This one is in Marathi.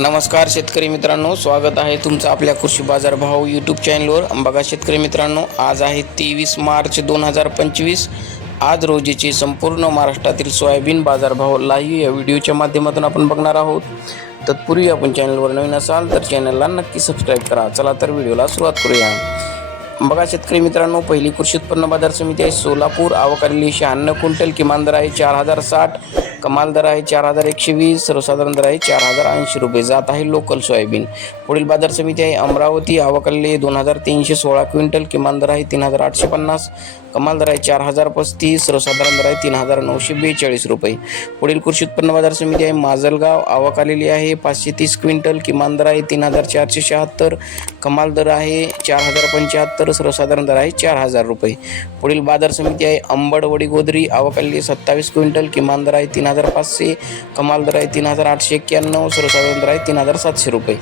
नमस्कार शेतकरी मित्रांनो स्वागत आहे तुमचं आपल्या कृषी बाजार भाव यूट्यूब चॅनलवर बघा शेतकरी मित्रांनो आज आहे तेवीस मार्च दोन हजार पंचवीस. आज रोजीचे संपूर्ण महाराष्ट्रातील सोयाबीन बाजारभाव लाईव्ह या व्हिडिओच्या माध्यमातून आपण बघणार आहोत. तत्पूर्वी आपण चॅनलवर नवीन असाल तर चॅनलला नक्की सबस्क्राईब करा. चला तर व्हिडिओला सुरुवात करूया. बघा शेतकरी मित्रांनो पहिली कृषी उत्पन्न बाजार समिती आहे सोलापूर. आवक आलेली शहाण्णव क्विंटल किमान दर आहे चार हजार साठ. कमाल दर आहे चार हजार एकशे वीस सर्वसाधारण दर आहे चार हजार ऐंशी रुपये. जात आहे लोकल सोयाबीन. पुढील बाजार समिती आहे अमरावती आवाकल्ले दोन हजार तीनशे सोळा क्विंटल. किमान दर आहे तीन हजार आठशे पन्नास. कमाल दर आहे चार हजार पस्तीस सर्वसाधारण दर आहे तीन हजार नऊशे बेचाळीस रुपये. पुढील कृषी उत्पन्न बाजार समिती आहे माजलगाव आवक आलेली आहे पाचशे तीस क्विंटल. किमान दर आहे तीन हजार चारशे शहात्तर. कमाल दर आहे चार हजार पंच्याहत्तर सर्वसाधारण दर आहे चार हजार रुपये. पुढील बाजार समिती आहे अंबडवडी गोदरी आवक आलेली सत्तावीस क्विंटल. किमान दर आहे तीन तीन हजार पाचशे कमाल दर आहे तीन हजार आठशे एक्क्याण्णव सर्वसाधारण दर आहे तीन हजार सातशे रुपये.